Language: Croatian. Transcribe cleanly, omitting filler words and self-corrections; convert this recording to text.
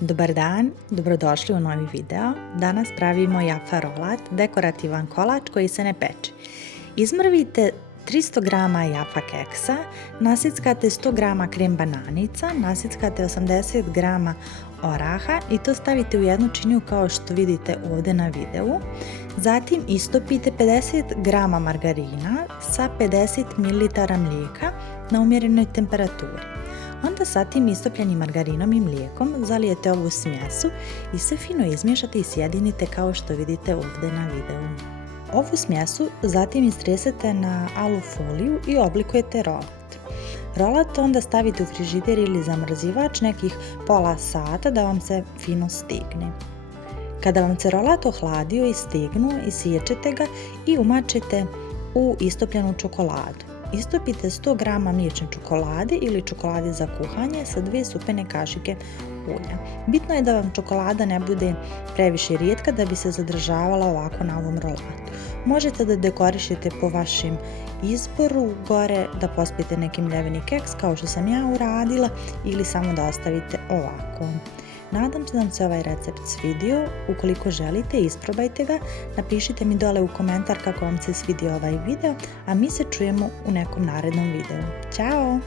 Dobar dan, dobrodošli u novi video. Danas pravimo Jaffa rolat, dekorativan kolač koji se ne peče. Izmrvite 300 g Jaffa keksa, nasickate 100 g krem bananica, nasickate 80 g oraha i to stavite u jednu činiju kao što vidite ovdje na videu. Zatim istopite 50 g margarina sa 50 ml mlijeka na umjerenoj temperaturi. Onda sa tim istopljenim margarinom i mlijekom zalijete ovu smjesu i sve fino izmiješate i sjedinite kao što vidite ovdje na videu. Ovu smjesu zatim istresete na alu foliju i oblikujete rolat. Rolat onda stavite u frižider ili zamrzivač nekih pola sata da vam se fino stigne. Kada vam se rolat ohladio i stignu, isiječete ga i umačite u istopljenu čokoladu. Istopite 100 g mliječne čokolade ili čokolade za kuhanje sa 2 supene kašike ulja. Bitno je da vam čokolada ne bude previše rijetka da bi se zadržavala ovako na ovom rolatu. Možete da dekorišete po vašem izboru, gore da pospijete neki mljeveni keks kao što sam ja uradila ili samo da ostavite ovako. Nadam se da vam se ovaj recept svidio. Ukoliko želite, isprobajte ga, napišite mi dole u komentar kako vam se svidio ovaj video, a mi se čujemo u nekom narednom videu. Ćao!